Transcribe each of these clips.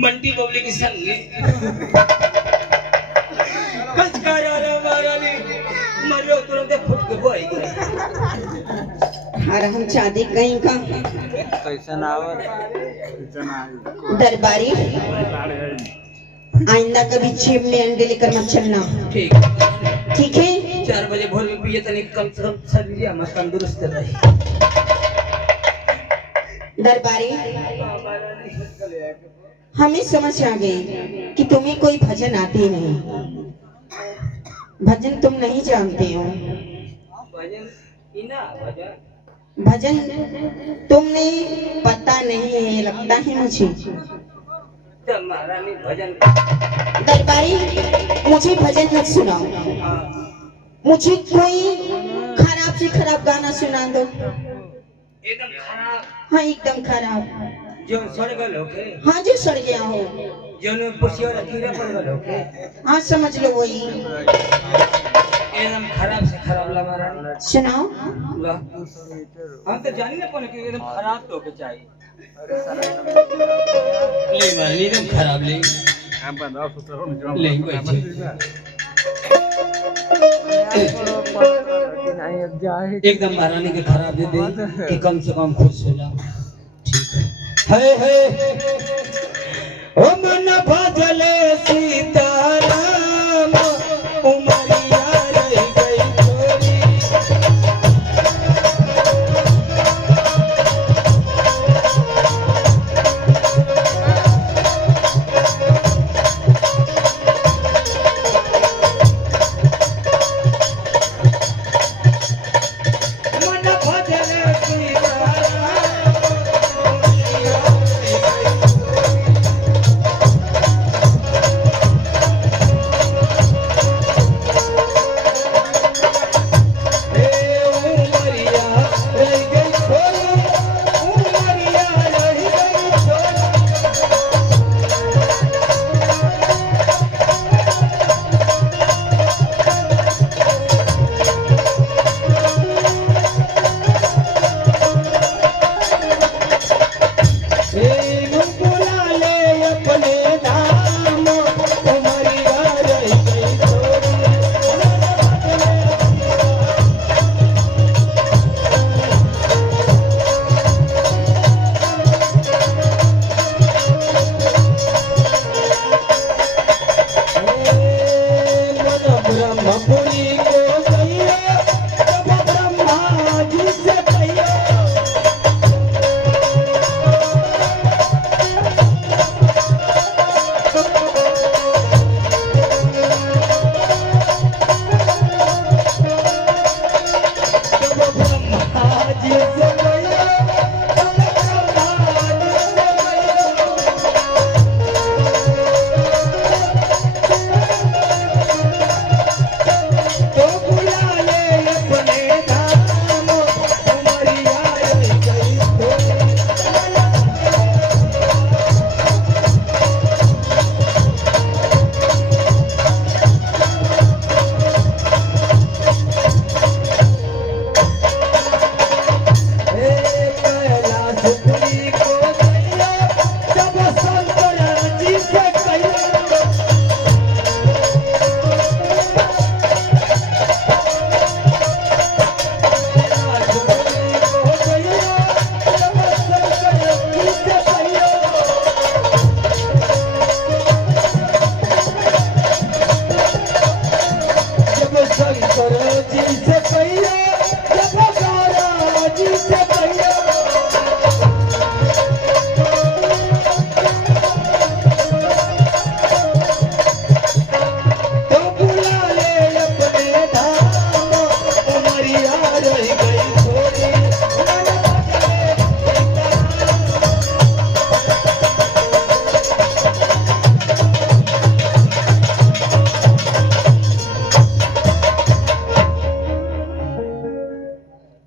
बंटी बबली की संगी कस का यार महारानी मरो तुरंत फुट के बोई और हम चाँदी कहीं का कैसा नावत दरबारी आइंदा कभी चिमनी अंडे लेकर मत चलना। ठीक ठीक है 4 बजे भोर में पिए तनिक कम से कम शरीर हमारा तंदुरुस्त रहे। दरबारी हमें समझ आ गई कि तुम्हें कोई भजन आती नहीं, भजन तुम नहीं जानते हो। भजन इना भजन भजन तुमने पता नहीं है लगता है मुझे। तो महारानी भजन दरबारी मुझे भजन मत सुनाओ, मुझे कोई खराब से खराब गाना सुना दो। एकदम खराब हाँ एकदम खराब जो सड़गल होके हाँ जो सड़ गया हो जो ने पुछियो कीड़ा पड़गल होके हाँ समझ लो वही एकदम खराब से खराब ला महारानी सुनाओ। ला हम तो जानी ना कौन कि एकदम खराब तो के चाहिए ले महारानी एकदम खराब ले ले एकदम महारानी के खराब दे दे कि कम से कम खुश हो जाओ। ठीक है ओ मन भजले सीताराम उमरिया रह गई छोरी मन भजले सीताराम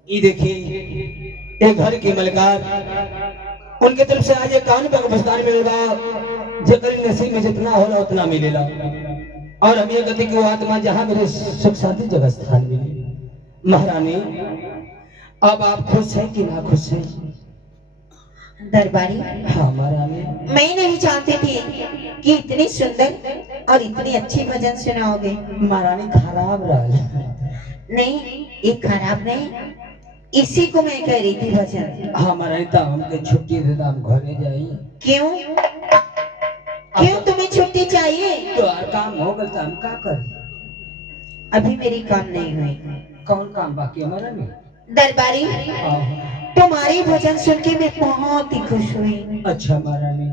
ये देखिए एक घर की मलकार उनके तरफ से आज एक कान पर पुरस्कार मिलेगा जेकर नसीब में जितना होला उतना मिलेगा और हम ये कहते कि वो आत्मा जहां मेरे सुख शांति जगह स्थान मिले। महारानी अब आप खुश हैं कि ना खुश हैं? दरबारी हाँ महारानी मैं नहीं जानती थी कि इतनी सुंदर और इतनी अच्छी भजन सुनाओगे। महारानी खराब रहा। नहीं, ये खराब नहीं, इसी को मैं कह रही थी भजन। हाँ महारानी, तो हमके छुट्टी दे, हम घरे जाइए। क्यों क्यों तुम्हें छुट्टी चाहिए? तो हर काम हो गल तो हम का करें? अभी मेरी काम नहीं हुई। कौन काम बाकी है महारानी? दरबारी, हाँ। तुम्हारी भजन सुन के मैं बहुत ही खुश हुई। अच्छा महारानी।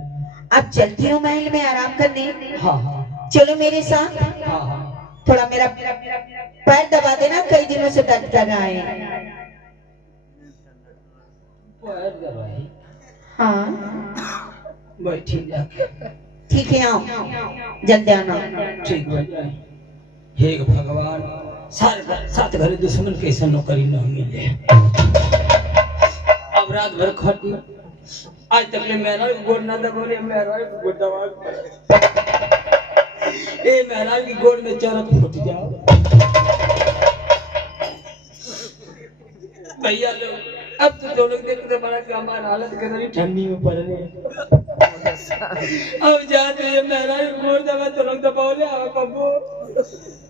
अब चलती हूँ महल में आराम करने। हाँ हाँ चलो मेरे साथ। हाँ हाँ। थोड़ा मेरा पैर दबा देना, कई दिनों से दर्द कर रहा है। पैर दबाई? हाँ बैठी जाके। ठीक है, आओ जल्दी आना। ठीक हो जाए। हे भगवान, सात घरे दुश्मन कैसे नौकरी न मिले। अब रात भर खटी, आज तक ने मेरा गोड़ ना दबोले, मेरा गोड़ दबा ए मेरा की गोड़ में चरक फूट जाओ। भैया लोग, अब तो लोग देखते बड़ा कि हमारा हालत कितनी ठंडी में पड़ रही है। अब जाते ये मेरा गोड़ दबा तो लोग दबोले कबो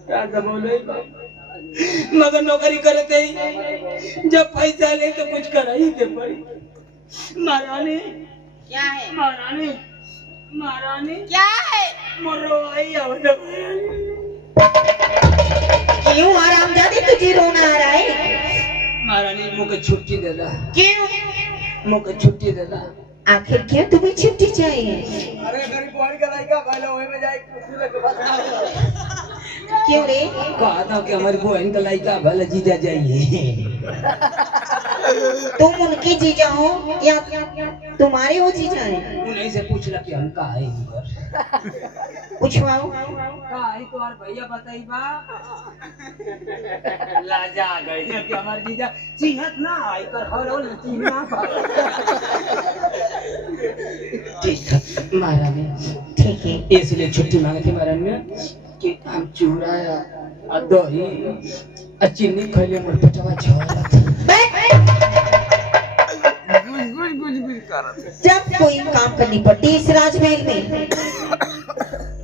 क्या दबोले, मगर नौकरी करते ही जब पैसा ले तो कुछ करा ही दे पड़ी। महारानी क्या है? महारानी महारानी क्या है? मरो आई आओ दबाई। क्यों हरामजादी, तुझे रोना आ रहा है? महारानी मुझे छुट्टी दे दा। क्यों? मुझे छुट्टी दे दा। आखिर क्यों तुम्हें छुट्टी चाहिए? अरे गरीब बुआरी का लड़का भले ओए में जाए कुर्सी लेके बस। क्यों रे? कहा था कि हमारी बहन का लड़का भले जीजा जाइए। तुम उनकी जीजा हो या तुम्हारे हो जीजा है? उन्हीं से पूछला कि हम कहा है इनकर। पूछवाओ। कहा है तुम्हारे भैया बताई बा। लाजा आ गई कि हमारे जीजा चिहत ना आई कर हरो न चिन्हा पा। ठीक है महारानी, ठीक है। इसलिए छुट्टी मांगी थी महारानी कि हम चूड़ा या दही चीनी खैले मोर पेटवा झोला। जब कोई काम करनी पड़ती है इस राजमहल में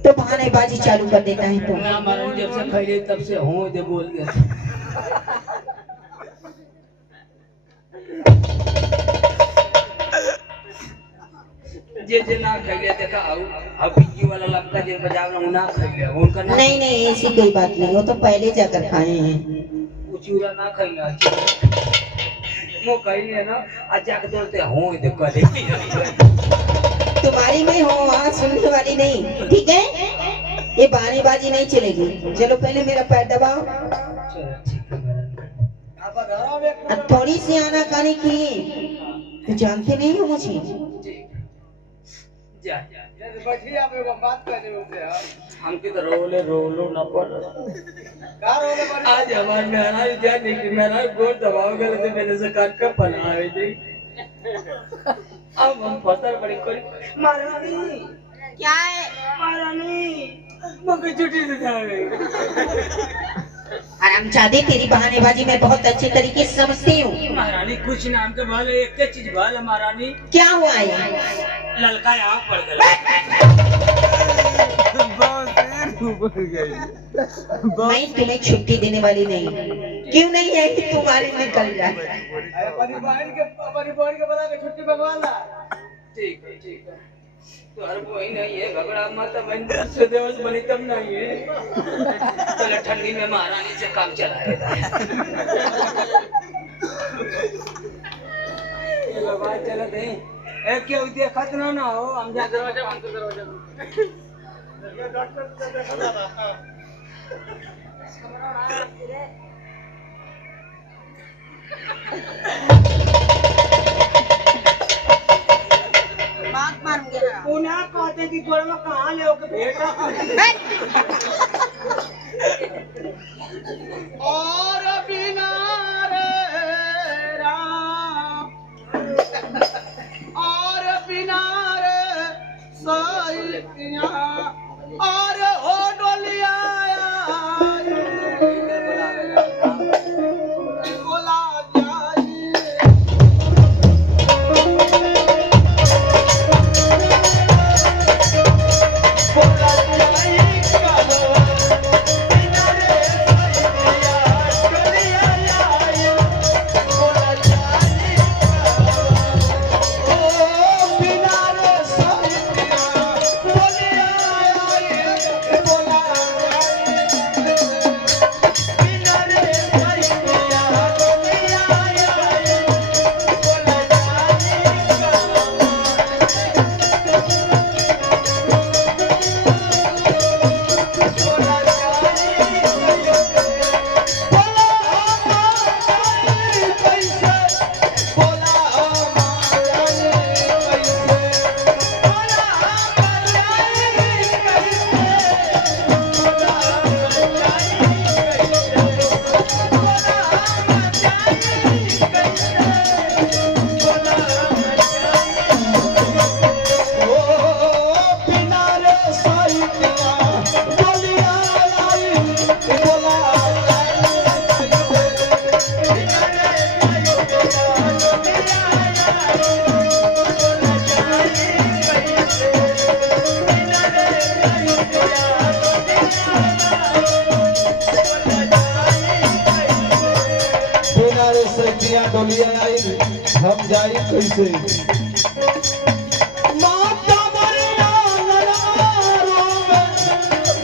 तो बहानेबाजी चालू कर देता है। तो ना महारानी, जब से खैले तब से हो दे बोल गया। जे ना खैले देखा अभी जी वाला लड़का जे बजावना ना खैले उनका ना। नहीं नहीं, ऐसी कोई बात नहीं, वो तो पहले जाकर खाए हैं। चूड़ा ना खैला मो कही ना अच्छा के तोड़ते हो दे करे। तुम्हारी में हो, वहाँ सुनने वाली नहीं, ठीक है? ये बहानेबाजी नहीं चलेगी। चलो पहले मेरा पैर दबाओ। चलो ठीक है महारानी। अब घरों में अब थोड़ी सी आनाकानी की, तो जानते नहीं हो मुझे। ठीक जा जा ये बैठी आप एगो बात कर दे उनसे। हमके तो रोलो ना पड़। का रोले बड़ी आज हमारे मेहराज जाने की मेहराज गोड़ दबाव गए थे मैंने से काट कर पलावे थी। अब हम फसल बड़ी कोई महारानी क्या है? महारानी मुझे छुट्टी दे दे। हरामजादी, तेरी बहानेबाजी मैं बहुत अच्छे तरीके से समझती हूँ। महारानी कुछ नाम के भले एक चीज भले महारानी क्या हुआ है? ललका यहाँ पड़ गया। मैं तुम्हें छुट्टी देने वाली नहीं। क्यों नहीं है कि तुम्हारे निकल जाए। अपनी बहन के बुला के छुट्टी मंगवा ला। ठीक है तो हर कोई नहीं है घबरा मत। बहन से दिवस बनी तब नहीं है। चलो ठंडी में महारानी से काम चलाएगा। ये बाबा चलो दे एक क्यों देखत ना हो हम जा दरवाजा बंद कर दरवाजा। ये डॉक्टर से देखा ना। बात मारूंगी। उन्हें कहते कि गोड़ में कहाँ ले होके भेंट और बिना रे राम और बिना रे साइकिया और हो डोलिया बोला जाई। होलिया आई हम जाई कैसे माता मरिया नरवारो में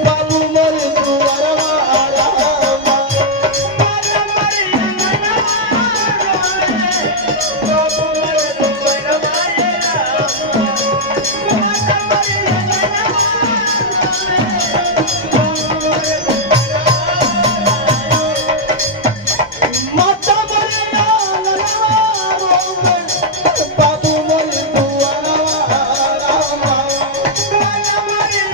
बाबू मोर दुआरवा आरामा माता मरिया नरवारो में बाबू मोर दुआरवा आरामा माता मरिया माता मरिया नरवारो में बाबू मोर दुआरवा आरामा माता मरिया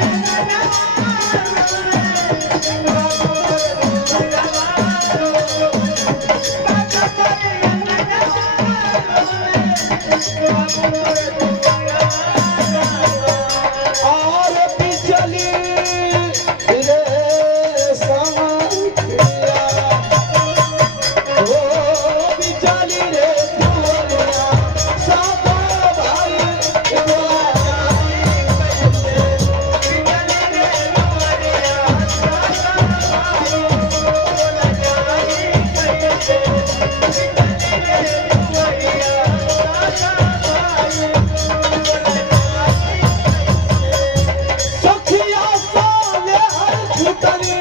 और पिछली रे समखिया ओ पिछली रे दुआरिया सब भाई बोला जाई कैसे पिछली रे दुआरिया सब भाई बोला जाई कैसे पिछली रे दुआरिया सब भाई बोला जाई सखिया साले हर छुटनी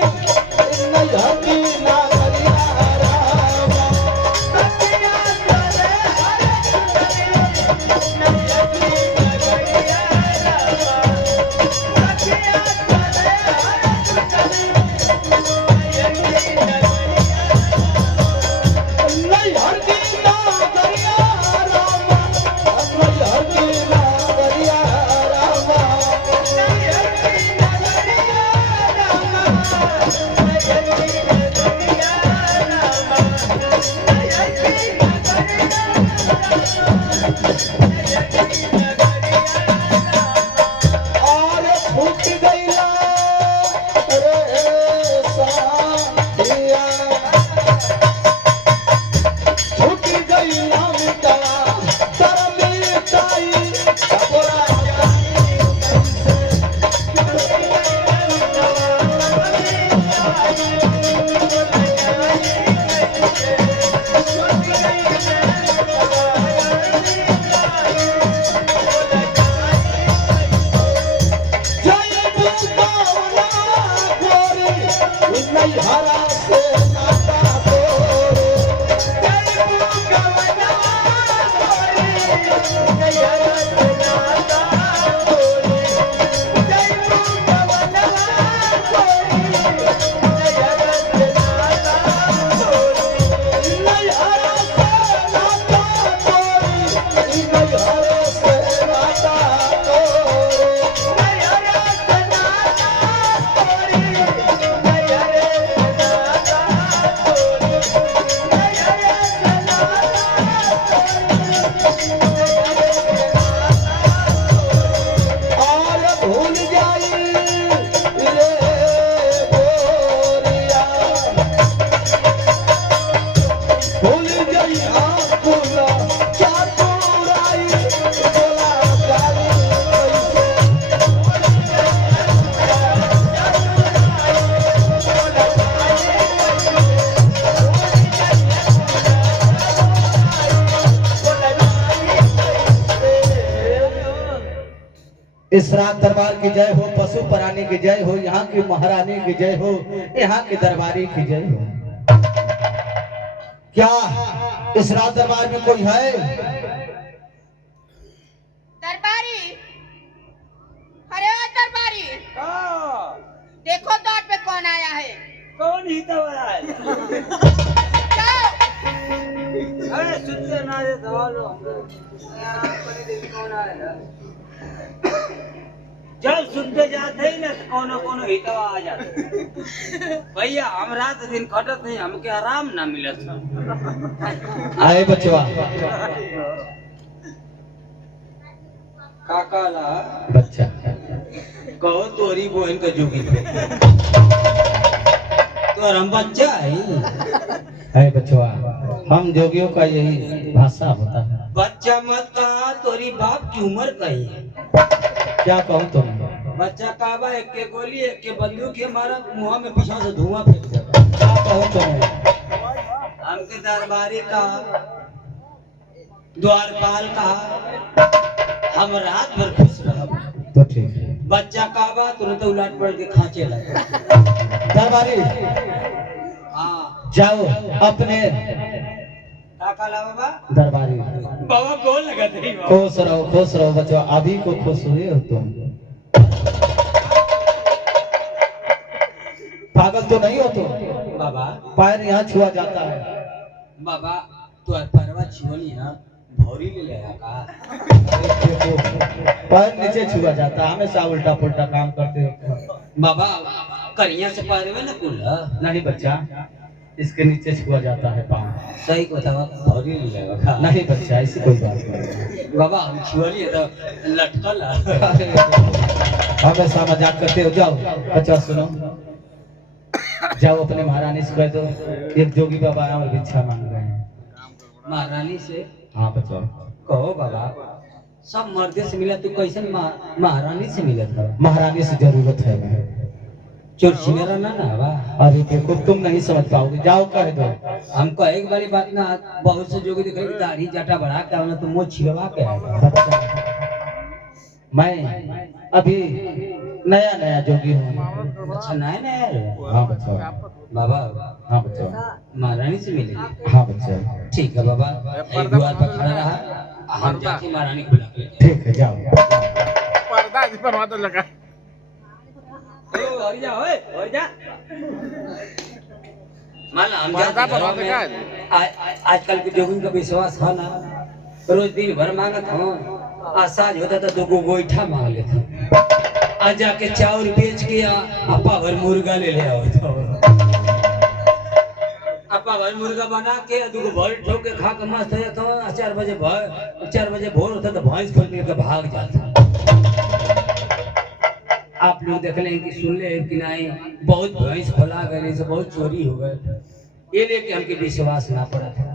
नयती नागरिया रामा सखिया साले हर छुटनी नयती नागरिया रामा सखिया साले हर छुटनी नयती नयती नागरिया रामा नयती नागरिया रामा और फूट गईला रे साथिया फूट गईला मिटवा तर मिटाई बोला जाई कैसे जय बुकावना गोरी नहीं हरा से नाता तोरे जय बुकावना गोरी नहीं हरा से नाता तोरे जय बुकावना गोरी नहीं हरा से नाता तोरे नहीं हरा से नाता तोरे नहीं हरा से नाता तोरे नहीं हरा से नाता तोरे नहीं हरा से नाता तोरे नहीं हरा और भूल जाई रे गोरिया भूल गई आपुला क्या तोराई बोला जाई इस रात दरबार की जय हो, पशु प्राणी की जय हो, यहाँ की महारानी की जय हो, यहाँ के दरबारी की जय हो। क्या इस रात दरबार में कोई है? दरबारी, अरे ओ दरबारी, देखो द्वार पे कौन आया है? कौन ही तो है? जाओ। अरे सुनते ना रे सवालो कौन आया? जब सुनते जाते ही ना कोनो कोनो हितवा आ जाते भैया हम रात दिन खटत नहीं हमके आराम ना मिलत आए बचवा काका ला बच्चा कहो तोरी बहन का जोगी तो हम बच्चा है बचवा, हम जोगियों का यही भाषा होता है। बच्चा मत कहा तोरी बाप की उम्र कही है। क्या कहूँ तुम? बच्चा काबा एक के गोली एक के बंदूक के मारा मुंह में पीछा से धुआं फेंक देगा। क्या कहूँ तुम? हमके दरबारी का द्वारपाल कहा हम रात भर खुश रह। तो ठीक है बच्चा का बा तुरंत उलट पड़ के खांचे लगा। दरबारी हाँ जाओ अपने का काला बाबा दरबारी बाबा गोल लगा दे बाबा। खुश रहो बच्चों, अभी को खुश हुए हो तुम। पागल तो नहीं हो तुम? बाबा पैर यहाँ छुआ जाता है। बाबा तो परवा छिवली ना भौरी ले लेगा का। अरे देखो, पैर नीचे छुआ जाता है, हमेशा उल्टा पुल्टा काम करते हो। बाबा करिया से पारवे ना कुल नहीं बच्चा, इसके नीचे छुआ जाता है पाँव। सही को बतावा भौरी ले लेगा का। नहीं बच्चा, ऐसी कोई बात नहीं। बाबा हम छिवली है तो लटकल अरे, हमेशा मजाक करते हो। जाओ बच्चा सुनो, जाओ अपने महारानी से कह दो एक जोगी बाबा आए और भिक्षा मांग रहे हैं। महारानी से हाँ बच्चा, कहो बाबा सब मर्दे से मिला तू कैसे महारानी से मिला था। महारानी से जरूरत है मैं। चोरसी मेरा ना ना बा। अरे देखो तुम नहीं समझ पाओगे, जाओ कह दो। हमको एक बारी बात ना बहुत से जोगी दिखे दाढ़ी जटा बढ़ा के ना तो मुंह छिलवा के आएगा। बच्चा मैं अभी नया नया जोगी हूँ। अच्छा नया नया है। हाँ बच्चा। बाबा हाँ बच्चा। महारानी से मिलेगी। हाँ बच्चा। ठीक है बाबा एक द्वार पर खड़ा रहा हम जाके महारानी को बुला के लेते ठीक है जाओ। पर्दा इस पर तो लगा। हैं। ओ, और जा ओए और जा मान हम पर्दा जाते पर घरों बात में। का आजकल के जोगिन का विश्वास है ना, रोज दिन भर मांगत हूँ आसाज होता तो दो गो गोईठा मांग लेता। आज जाके चावल बेच के अपा भर मुर्गा ले ले आओ तो अपा भर मुर्गा बना के दो भर ठोक के खा के मस्त हो जाता। 4 बजे भोर होता तो भैंस खोल के भाग जाता। आप लोग देख ले कि सुन ले कि नहीं बहुत भैंस खोला गए से बहुत चोरी हो गए। ये लेके हमके विश्वास ना पड़ा था।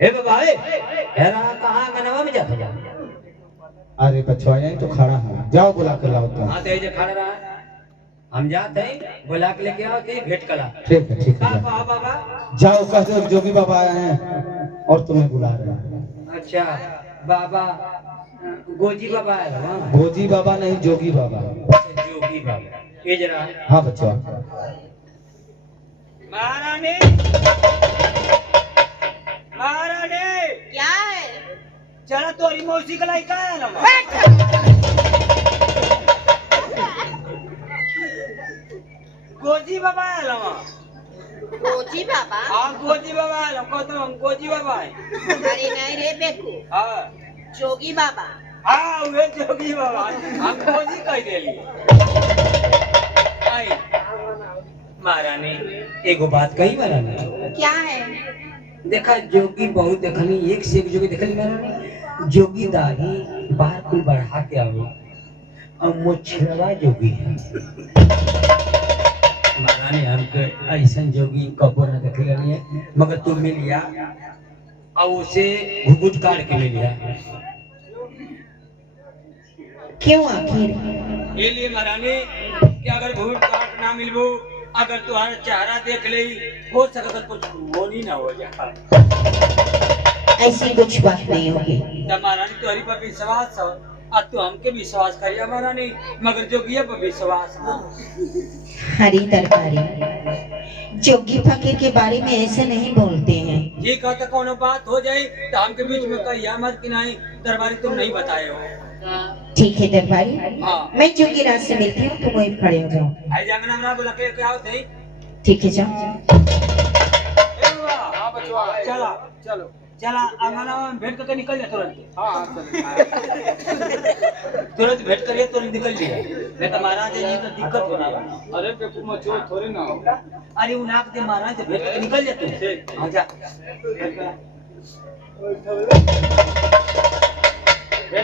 हे बाबा हेरा कहाँ गनवा में जाता जा। अरे बच्चा यहीं तो खड़ा है, जाओ बुला कर लाओ तुम। हाँ तेज खड़ा रहा हम जाते हैं बुला के लेके आओ कि भेंट कला। ठीक है ठीक का है, कहा बाबा। जाओ कह दो जोगी बाबा आए हैं और तुम्हें बुला रहे हैं। अच्छा बाबा गोजी बाबा आया वहाँ। भोजी बाबा नहीं, जोगी बाबा। अच्छा, जोगी बाबा ये जरा हाँ बच्चा। महारानी महारानी क्या है? चला तोरी मौसी का लड़का है ना। गोजी बाबा है ना। गोजी बाबा? हाँ गोजी बाबा है ना, कहते हम गोजी बाबा है। अरे नहीं रे बेकू, हाँ जोगी बाबा। हाँ वे जोगी बाबा हम गोजी कह देली। आई महारानी एगो बात कही महारानी। क्या है? देखा जोगी बहुत देखनी एक से एक जोगी देखली महारानी। जोगी दाढ़ी बाहर कुल बढ़ा के आओ और मुछड़वा जोगी है। महारानी हमके ऐसा जोगी कबो न देखले नहीं है, मगर तू मिल गया और उसे घुघुट काट के मिल गया। क्यों आखिर? ये लिए महारानी कि अगर घुघुट काट ना मिलबो अगर तुम्हारा चेहरा देख ले हो सकता कुछ वो नहीं ना हो जाए। ऐसी कुछ बात नहीं होगी। जब महारानी तुम्हारी पर विश्वास है अब तो हमके विश्वास करिए महारानी, मगर जोगिया पर विश्वास ना। हरी दरबारी, जोगी फकीर के बारे में ऐसे नहीं बोलते हैं। ये कहता कोनो बात हो जाए तो हमके बीच में कहिया मत कि नहीं दरबारी तुम नहीं बताए हो। ठीक है दरबारी, हाँ मैं जोगी राज से मिलती हूँ, तुम वहीं खड़े हो जाओ। आई जंगना में बुला के क्या होते ठीक है जाओ। हाँ बचवा चला चलो। चला अंगना में भेंट करके निकल जा तुरंत। हाँ तुरंत भेंट करिए तुरंत निकल लिया नहीं तो महाराज जी तो दिक्कत हो रही। अरे बेकू मचो थोड़ी ना हो। अरे उनाक दे महाराज से भेंट करके निकल जा तू। हाँ जा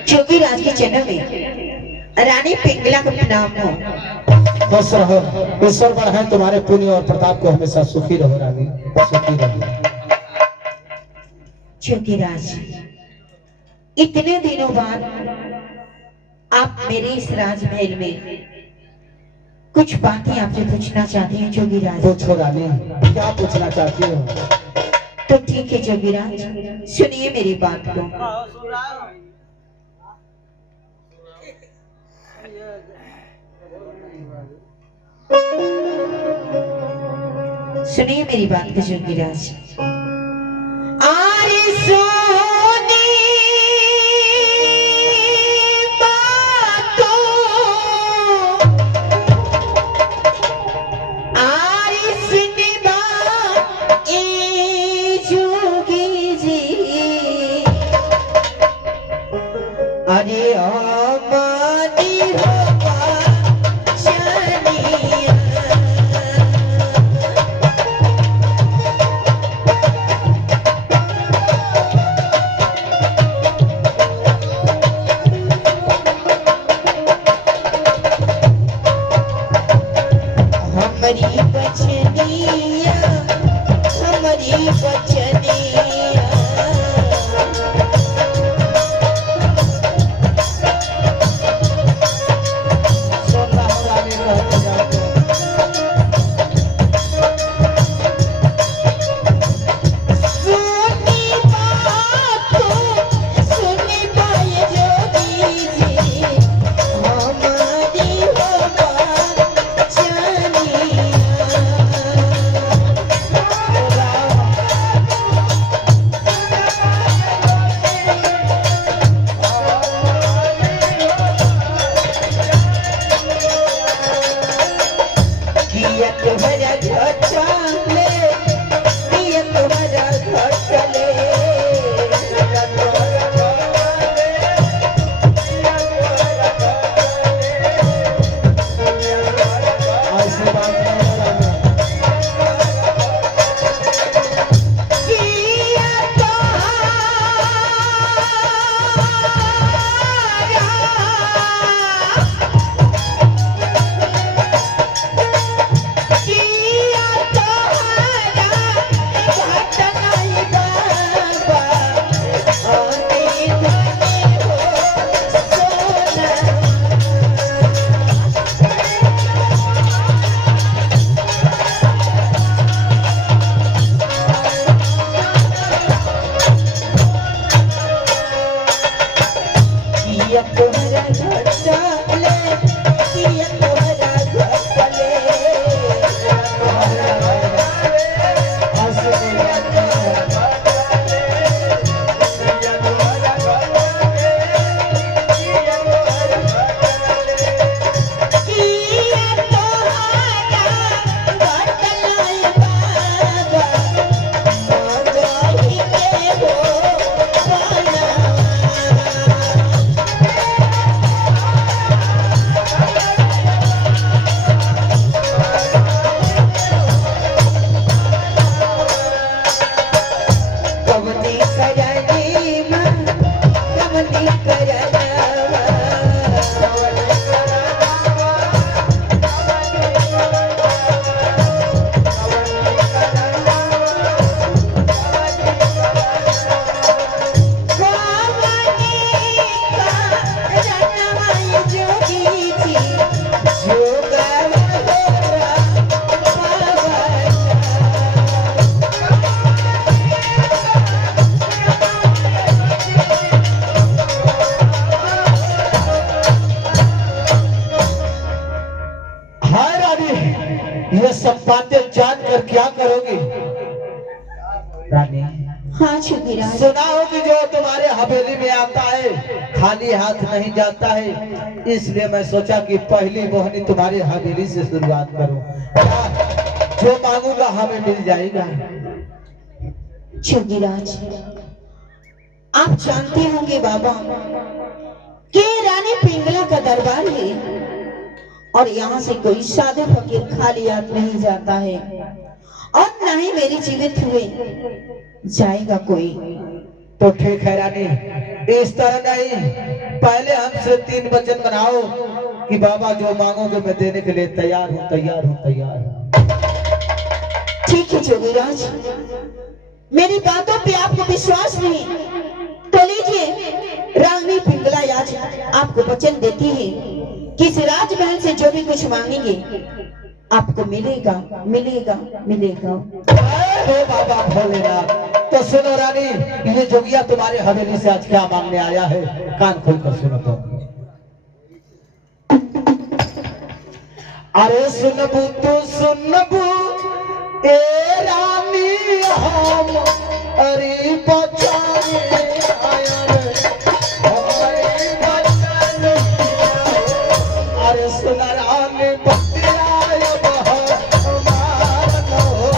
जोगी राज के जन्म में रानी पिंगला को प्रणाम हो। खुश रहो, ईश्वर बड़ है तुम्हारे पुण्य और प्रताप को हमेशा सुखी रहो रानी, सुखी रहो। जोगी राज, इतने दिनों बाद आप मेरे इस राजमहल में कुछ बातें आपसे पूछना चाहते हैं जोगी राज। पूछो रानी, क्या पूछना चाहती हो? तो ठीक है जोगीराज, सुनिए मेरी बात को। हाँ, सुन रहा है। सुनिए मेरी बात को जोगीराज। आरे सोनी बातों, आरे सुनी बात ए जोगी जी, अरे आमानी हो चनिया, हमारी बचनिया, हमारी बचनिया, सुनी बातों, सुनी पाए जोगी जी, हमारी हो बचनिया। किया तुम्हारा घोटाले, किया तुम्हारा घोटाले, ऐसी बात नहीं है। किया तुम्हारा, किया तुम्हारा घटनाई बाबा, आने धने हो सोना। किया तुम्हारा घोटाले, किया तुम्हारा घोटाले, ऐसी कोई बात नहीं है। किया तुम्हारा घोटाले बाबा, मगही के हो बना। कवनी करनी मां, कवनी करना, कवनी करना माई जोगी जी, जोगवा होरा पावना। हाय रानी, ये सब बातें जानकर क्या करोगी? रानी, हाँ जोगीराज, सुना हो कि जो तुम्हारे हवेली में आता है खाली हाथ नहीं जाता है, इसलिए मैं सोचा कि पहली मोहनी तुम्हारे हवेली से शुरुआत करूं। क्या जो मांगूंगा हमें मिल जाएगा? जोगीराज, आप जानते होंगे बाबा कि रानी पिंगला का दरबार है और यहाँ से कोई साधु फकीर खाली हाथ नहीं जाता है, और न ही मेरे जीवित हुए जाएगा कोई। तो ठीक है रानी, इस तरह नहीं, पहले हमसे 3 वचन बनाओ कि बाबा जो मांगोगे मैं देने के लिए तैयार हूँ, तैयार हूँ, तैयार हूँ। ठीक है जोगीराज, मेरी बातों पे आपको विश्वास नहीं तो लीजिए, रानी पिंगला आज आपको वचन देती है कि इस राजमहल से जो भी कुछ मांगेंगे आपको मिलेगा मिलेगा मिलेगा। हे बाबा भोलेनाथ। तो सुनो रानी, ये जोगिया तुम्हारे हवेली से आज क्या मांगने आया है, कान खोलकर सुनो तो। अरे सुनबू तू सुनबू ए रानी, हम अरे बचाने आया रे, हमारे बचाने आया। अरे सुन रानी बतिया बहर हमारा हो।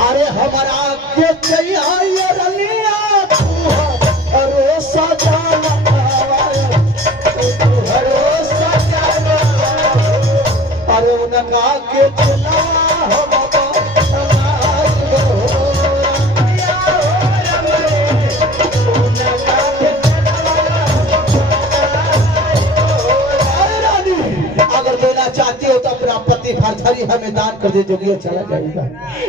अरे हमारा के चाहिए रलिया, भरोसा जाना भरोसा जाना। अरे उनका के चला हम अगर देना चाहती हो तो अपना पति भरथरी हमें दान कर दे, जोगिया चला जाएगा।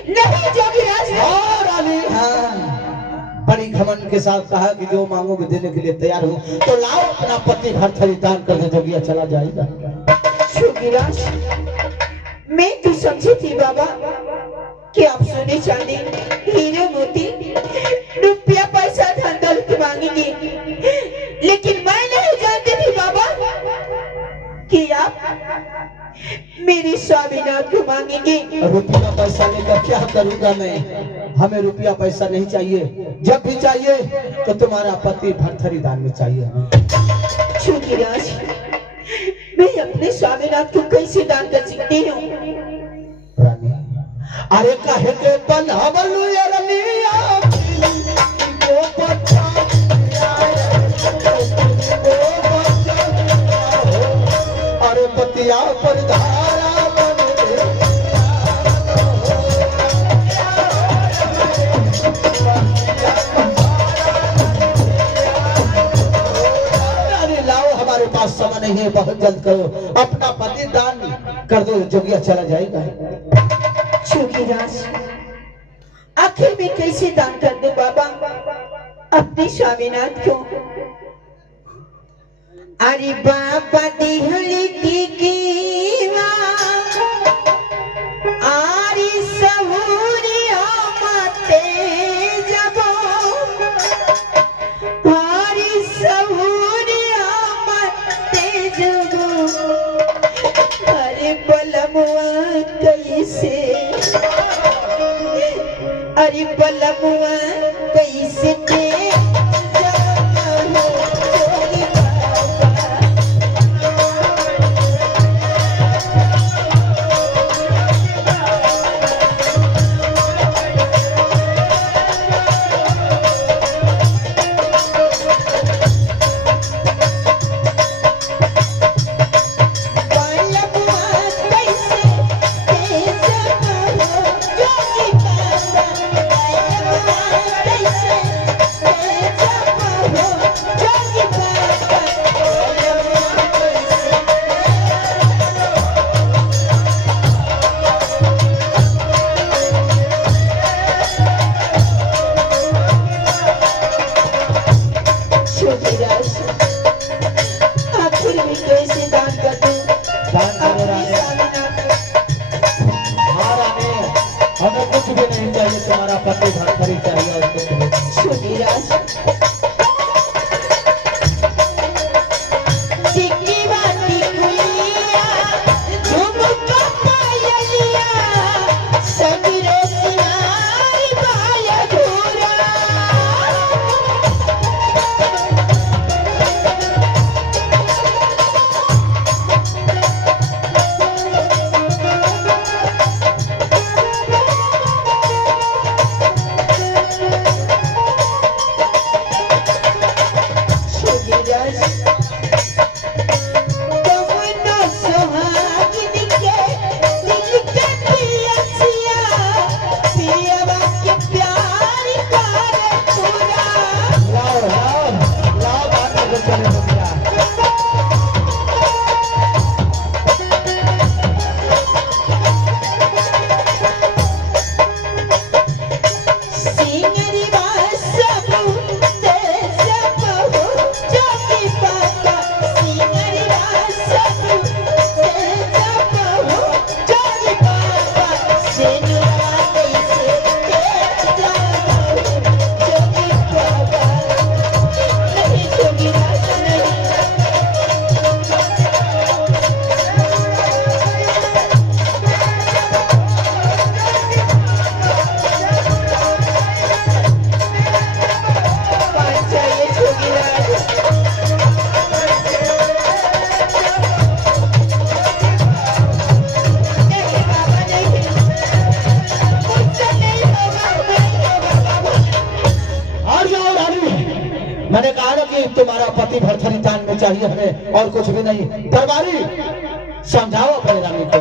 नहीं जोगीराज हाँ रानी, हाँ बड़ी घमंड के साथ कहा कि जो मांगोगे देने के लिए तैयार हूँ, तो लाओ अपना पति भरथरी दान कर दे, जोगिया चला जाएगा। जोगीराज मैं तो समझी थी बाबा कि आप सोने चांदी हीरे मोती रुपया पैसा धन दौलत मांगेंगे, लेकिन मैं नहीं जानती थी बाबा कि आप मेरी स्वामीनाथ को मांगेंगे। रुपया पैसा लेकर क्या करूंगा मैं, हमें रुपया पैसा नहीं चाहिए। जब भी चाहिए तो तुम्हारा पति भरथरी दान में चाहिए हमें। जोगीराज मैं अपने स्वामीनाथ को कैसे दान कर सकती हूँ? रानी अरे काहे के बनहबलु ये रनिया, वो बच्चा अरे पतिया पर धारा बने। रानी लाओ, हमारे पास समय नहीं है, बहुत जल्द करो, अपना पति दान कर दो, जोगिया चला जाएगा। जोगीराज आखिर मैं कैसे दान कर दूं बाबा अपने स्वामीनाथ को? अरे बाबा दिहली की आरी सहूरी आमाते जबो, आरी सहूरी आमाते जबो। अरे बलमुआ कैसे, अरे बलमुआ कैसे दे जाना जोगी बाबा। मैंने कहा ना कि तुम्हारा पति भरथरी तान में चाहिए हमें और कुछ भी नहीं। दरबारी समझाओ अपने रानी को।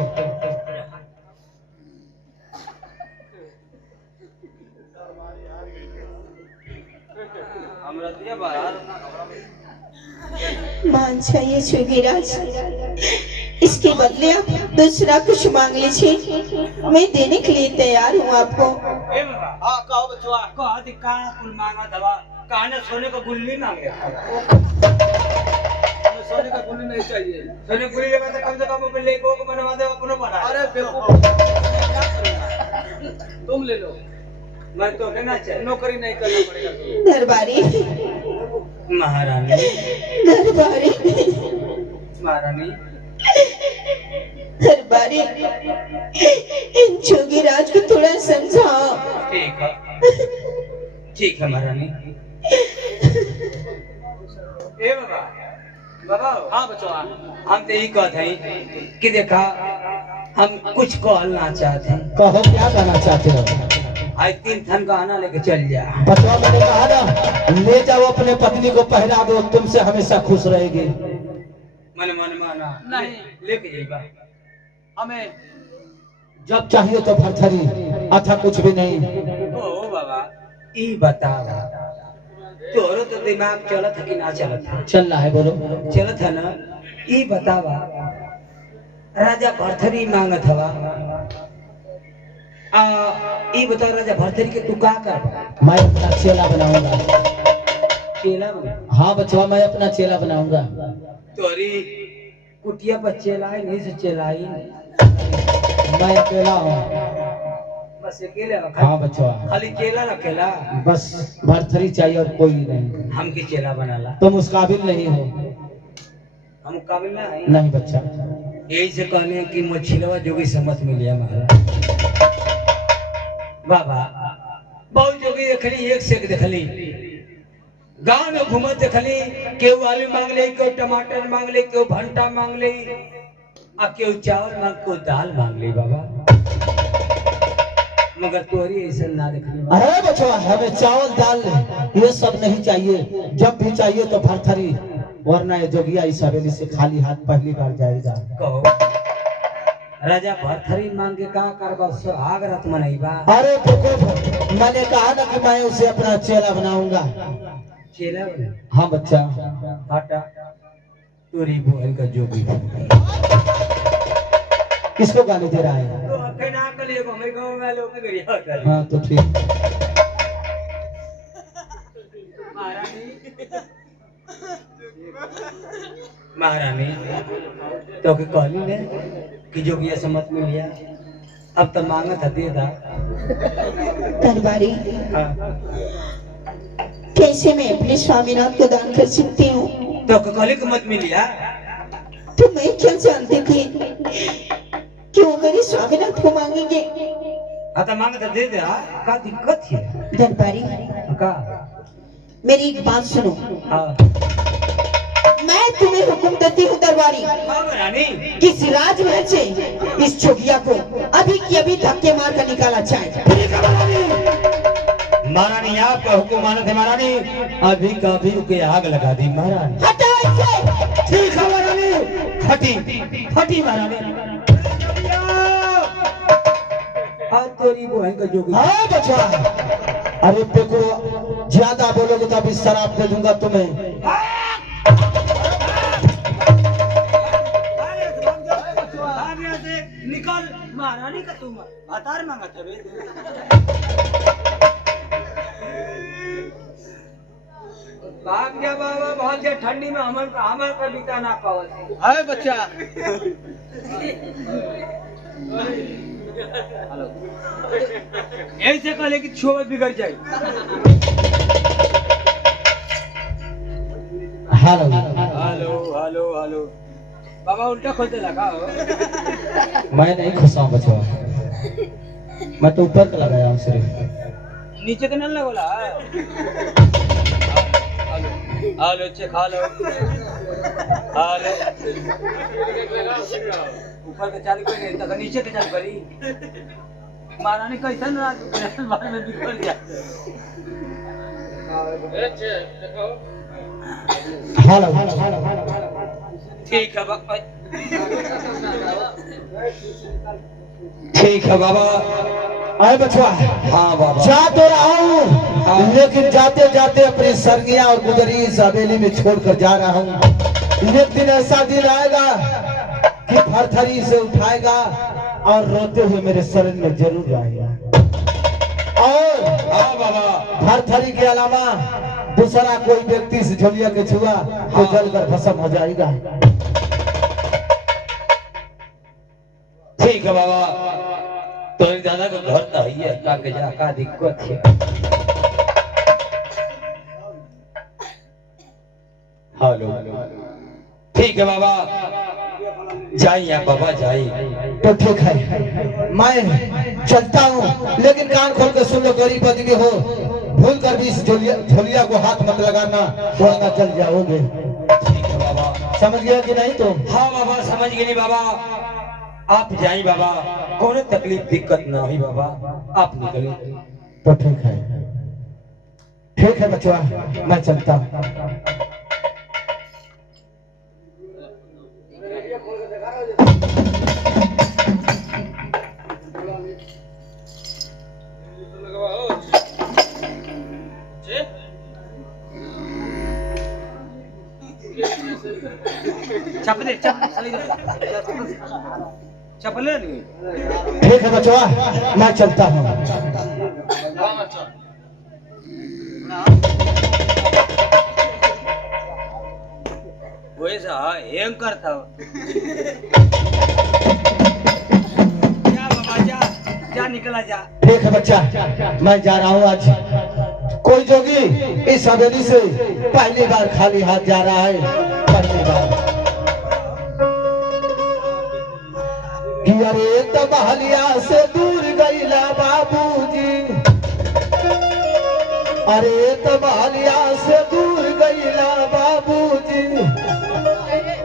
मान चाहिए जोगीराज, इसके बदले आप दूसरा कुछ मांग लीजिए, मैं देने के लिए तैयार हूँ आपको। ए बाबा हाँ कहो बचवा। कहा थी कहाँ कुल मांगा दवा, कहा ना सोने का गुल्ली मांगे। हमें सोने का गुल्ली नहीं चाहिए। सोने गुल्ली लेगा तो कम से कम अपने लेको को बनवा दे, अपनो बना। अरे बेवकूफ, क्या करूँगा? तुम ले लो, मैं तो कहना चाहिए नौकरी नहीं करना पड़ेगा तुमको। दरबारी, महारानी, दरबारी, महारानी, दरबारी, इन जोगीराज को थोड़ा समझाओ। ठीक है महारानी। ए बाबा, बाबा हाँ बचवा। हम तो यही कहते हैं कि देखा हम कुछ कहना चाहते हैं। कहो क्या कहना चाहते हो? आज 3 थन का आना लेके चल जा। बचवा मैंने कहा ना, ले जाओ अपने पत्नी को पहरा दो, तुमसे हमेशा खुश रहेगी। मन मन माना नहीं। लेके जाइबा। हमें जब चाहिए तो भरथरी, अच्छा कुछ भी नहीं। ओ बाबा ई बताओ, तोरो तो दिमाग चलत है कि ना चलत है? चल रहा है, बोलो। चलत है ना। ई बतावा, राजा भरथरी मांगत हवा, ई बता राजा भरथरी के तू का कर? मैं अपना चेला बनाऊंगा। चेला बना? हाँ बचवा, मैं अपना चेला बनाऊंगा। तोरी कुटिया पर चेलाई नहीं से चेलाई। मैं अकेला हूँ। बस अकेले हाँ बचवा, खाली चेला रखेला। बस भरथरी चाहिए और कोई नहीं। हम की चेला बनाला। तुम उस काबिल नहीं हो। हम काबिल ना है। नहीं बच्चा। यही से कहने की मछलिया जोगी समझ मिलिया महाराज। बाबा बहुत जोगी देखली, एक से एक देखली, गांव में घूमत देखली, केहू आलू मांग ले, केहू टमाटर मांग ले, केहू भंटा मांग ले, आ केहू चावल मांग, केहू दाल मांग ले बाबा। मगर तोरी ऐसा ना देखली। अरे बचवा, हमें चावल दाल ये सब नहीं चाहिए। जब भी चाहिए तो भरथरी, वरना ये जोगिया इस हवेली से खाली हाथ पहली बार जाएगा। कहो राजा भरथरी मांग के का करबा? सुहाग रात मनैबा। अरे बेवकूफ, मैंने कहा ना कि मैं उसे अपना चेला बनाऊंगा। चेला बना? हाँ बच्चा। हटा तोरी बहन का जोगी। किसको गाली दे रहा है? तो अपने ना कर लिए, हमें गांव में लोग ने गरिया कर। हाँ तो ठीक। महारानी तो के कहली ने कि जोगिया समझ में लिया, अब तो मांगत है दे दा। दरबारी, हाँ। कैसे मैं अपने स्वामीनाथ को दान कर सकती हूँ? तो के कहली कि मत मिलिया। तो मैं क्या जानती थी कि वो मेरे स्वामीनाथ को मांगेंगे? हाँ तो मांगत है दे दे। का दिक्कत है? दरबारी, का मेरी एक बात सुनो। हाँ मैं तुम्हें हुक्म देती हूँ दरबारी, महारानी, कि इस राजमहल से इस जोगिया को अभी की अभी धक्के मार कर निकाला जाए। महारानी आपका हुक्म मानत है महारानी, अभी का अभी उके आग लगा दी महारानी। हटाओ इसे। ठीक है महारानी, फटी फटी महारानी। आज तोरी बहन का जोगी। हाँ बच्चा। अरे देखो, ज्यादा बोलोगे तो अभी शराब दे दूंगा तुम्हें। निकल महारानी का तुम अतार मांगा था बे। भाग जा बाबा, बहुत जा ठंडी में हमर का बीता ना पावत है बच्चा। ऐसे कहले कि छोड़ बिगड़ जाए। हेलो हेलो हेलो हेलो बाबा, उल्टा खोलते लगा हो। मैं नहीं खुशा हूँ बच्चा, मैं तो ऊपर का लगाया हूँ सिर्फ। नीचे तो नहीं लगोला। हेलो चेक हेलो हेलो, ऊपर के चालू करी तक नीचे के चालू करी। महारानी कैसन रात बारे में बिगड़ गया। हेलो ठीक है बाबा। ठीक है बाबा। अरे बचवा, हाँ बाबा। जा तो रहा हूँ, लेकिन जाते जाते अपनी सरगिया और गुजरी इस हवेली में छोड़कर जा रहा हूँ। एक दिन ऐसा दिन आएगा कि थरथरी से उठाएगा और रोते हुए मेरे शरण में जरूर आएगा। और हाँ बाबा। थरथरी के अलावा दूसरा कोई व्यक्ति से झोलिया के छुआ तो जलकर भस्म हो जाएगा। ठीक है बाबा। तो दादा का घर तो है, का के जा का दिक्कत है। हेलो। ठीक है बाबा, जाइए आप बाबा जाइए। तो ठीक है, मैं चलता हूँ, लेकिन कान खोल कर सुन लो, गरीब आदमी हो, भूल कर भी इस झोलिया को हाथ मत लगाना, वरना चल जाओगे। ठीक है बाबा। समझ गया कि नहीं तुम? हाँ बाबा समझ गए बाबा। आप जाइए बाबा, कोनो तकलीफ दिक्कत ना हुई बाबा, आप निकले। तो ठीक है बचवा, मैं चलता हूँ। चपले चपले नहीं। ठीक है बचवा, मैं चलता हूँ। वैसा एंकर था। जा बाबा जा, जा निकला जा। ठीक है बच्चा, मैं जा रहा हूँ। आज कोई जोगी इस हवेली से पहली बार खाली हाथ जा रहा है, पहली बार। कि अरे तबहलिया से दूर गईला बाबूजी, अरे तबहलिया से दूर गईला बाबूजी,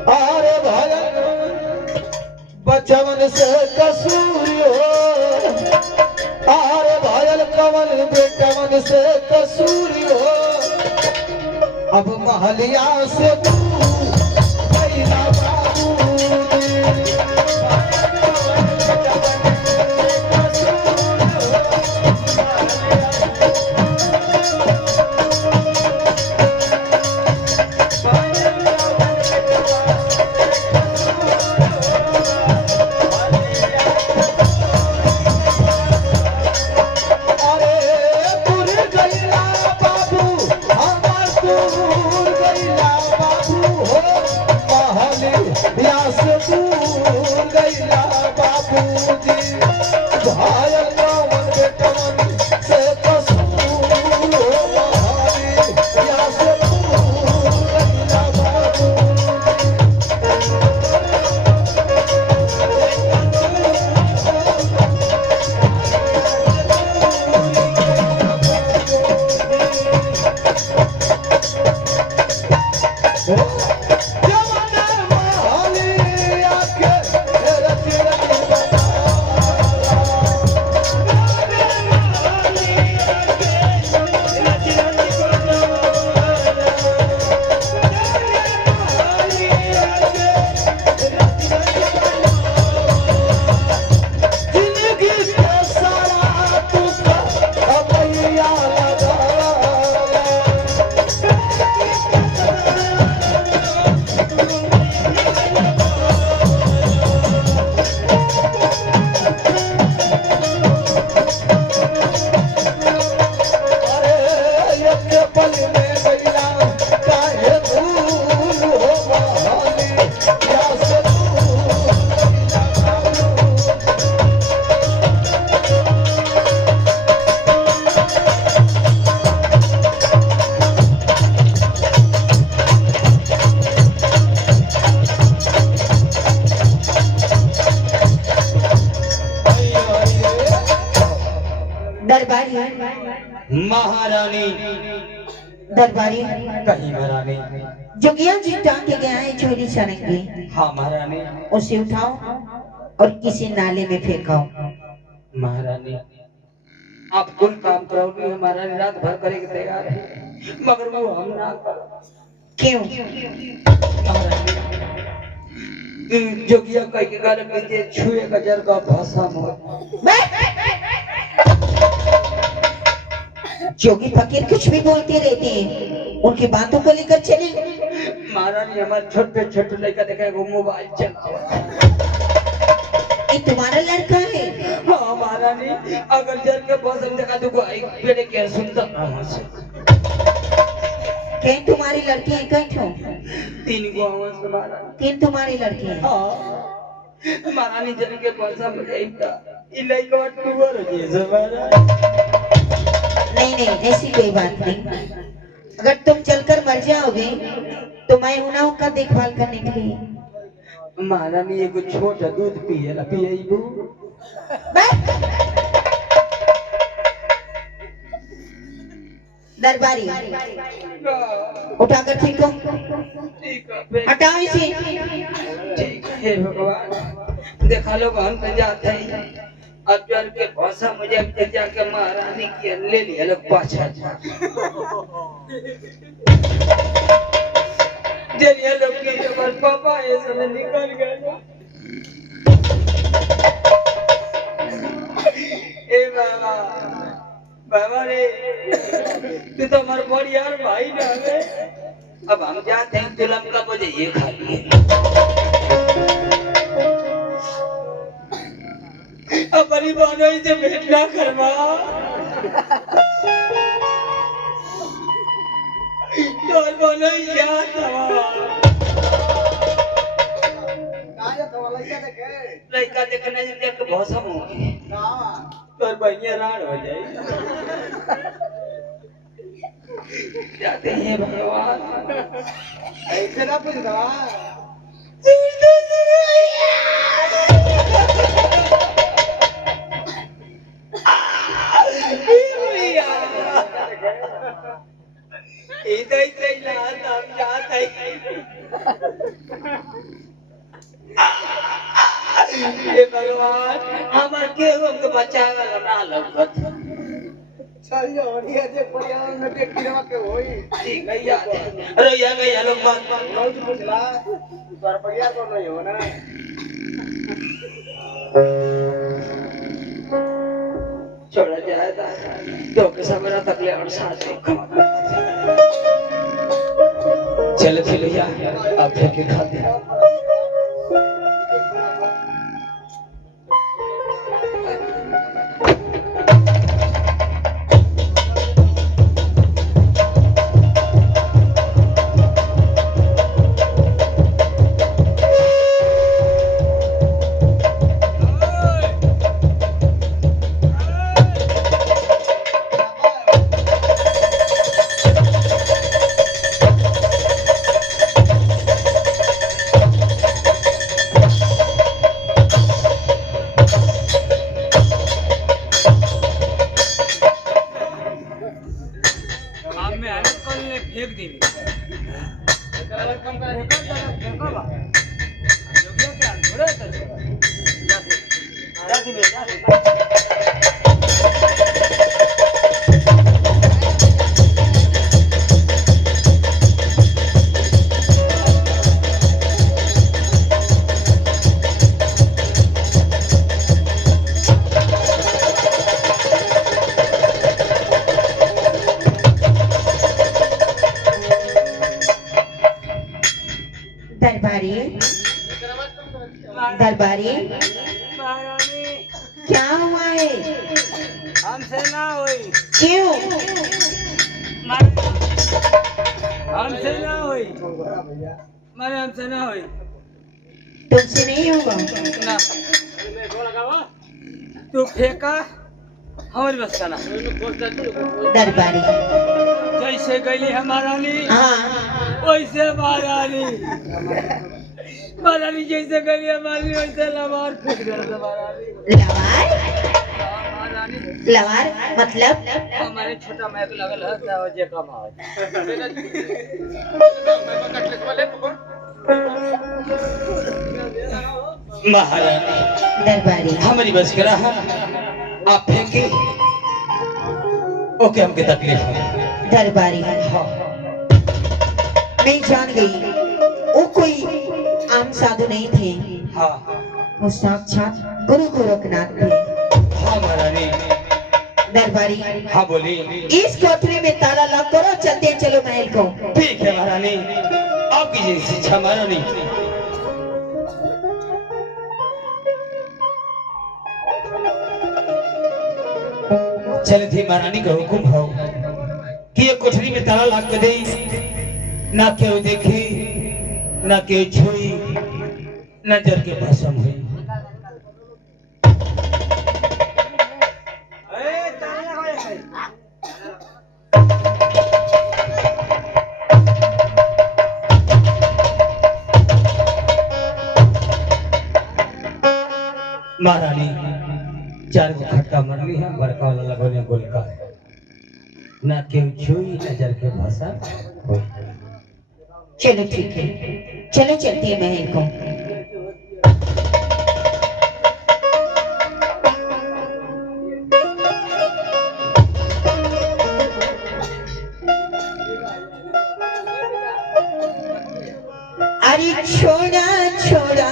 अरे भजन बचवन से कसूर हो, अरे भजन कवन बेटवन से कसूर हो, अब महलिया से दूर गईला बाबूजी। महारानी। दरबारी कहीं महारानी। जोगिया जी टांग के गया है चोरी सरेंगे, हाँ महारानी। उसे उठाओ और किसी नाले में फेंकाओ। महारानी आप कुल काम करोगे, महारानी रात भर करे के तैयार है, मगर वो हम ना करो। क्यों? जोगिया कह के गाल कीजिए छुए गजर का भाषा मोर। जोगी फकीर कुछ भी बोलते रहते हैं, उनकी बातों को लेकर चले। महारानी हमारे छोटे छोटे लड़का देखा वो मोबाइल चला। ये तुम्हारा लड़का है? हाँ महारानी, अगर जर के बस हम देखा तो कोई बेटे के सुंदर नाम से कहीं तुम्हारी लड़की है? कहीं क्यों? 3 गो आवाज से महारानी। 3 तुम्हारी लड़की है? हाँ महारानी जर के बस हम देखा ये लड़का टूर हो जाए महारानी। नहीं नहीं, ऐसी कोई बात नहीं। अगर तुम चलकर मर जाओगे तो मैं हूं ना उनका देखभाल करने के लिए। महारानी एगो छोटा दूध पिएला पिएबू। दरबारी उठाकर फेंको, ठीक है हटाओ इसे। ठीक है हे भगवान, देखा लोग हम तो जाते हैं अब जल के भाषा मुझे अब जाके महारानी की ले लिया लोग पाछा जलिया लोग की जबर पापा ऐसे में निकल गए। ए बाबा बाबा रे तू तो हमारे बड़ी यार भाई ना है। अब हम जाते हैं जुलम का मुझे ये खा लिए अपनी बहनों से भेंट ना करवा तो बहनों क्या लड़का देखने से देख बहुत सम होगी तो बहनिया राड़ हो जाए। जाते हैं भगवान ऐसे ना पूछना भगवान हमार के हमके बचावे ना लगत सही हो रही है। देख पर्यावरण में देख गिरवा के होई ठीक है याद है। अरे या गया लोग बात बहुत पूछला पर परिवार को नहीं हो ना छोड़ा जाए तो के सवेरा तक ले और साथ में खमा चले चले या आप फेंके खाते दरबारी क्या हुआ है? हमसे ना होई क्यों? हमसे ना होई मारे हमसे ना होई तुमसे नहीं होगा ना तू फेंका हमारी बस का ना दरबारी। जैसे गईली हमारा ली हाँ वैसे महारानी महारानी जैसे गई हमारी वैसे लवार फेंक दिया महारानी लवार लवार मतलब हमारे छोटा मैक लगल है और जे कम है महारानी दरबारी। हमारी बस करा है आप फेंके ओके हमके तकलीफ है दरबारी हाँ मैं जान गई वो कोई आम साधु नहीं थे, हाँ वो साक्षात गुरु गोरखनाथ थे। हाँ महारानी। दरबारी, हाँ बोली। इस कोठरी में ताला लॉक करो, चलते चलो महल को। ठीक है महारानी, आपकी जी शिक्षा महारानी। चले थी महारानी का हुक्म हो कि ये कोठरी में ताला लॉक कर दे, ना केहू देखी ना केहू छुई, नजर के भस्म हुई। महारानी 4 गो खटका मरली है, बड़का वाला लगोने गोलका है, ना केहू छुई नजर के भाषा होई। चलो ठीक है, चलो चलती है महल को। अरे छोड़ा छोड़ा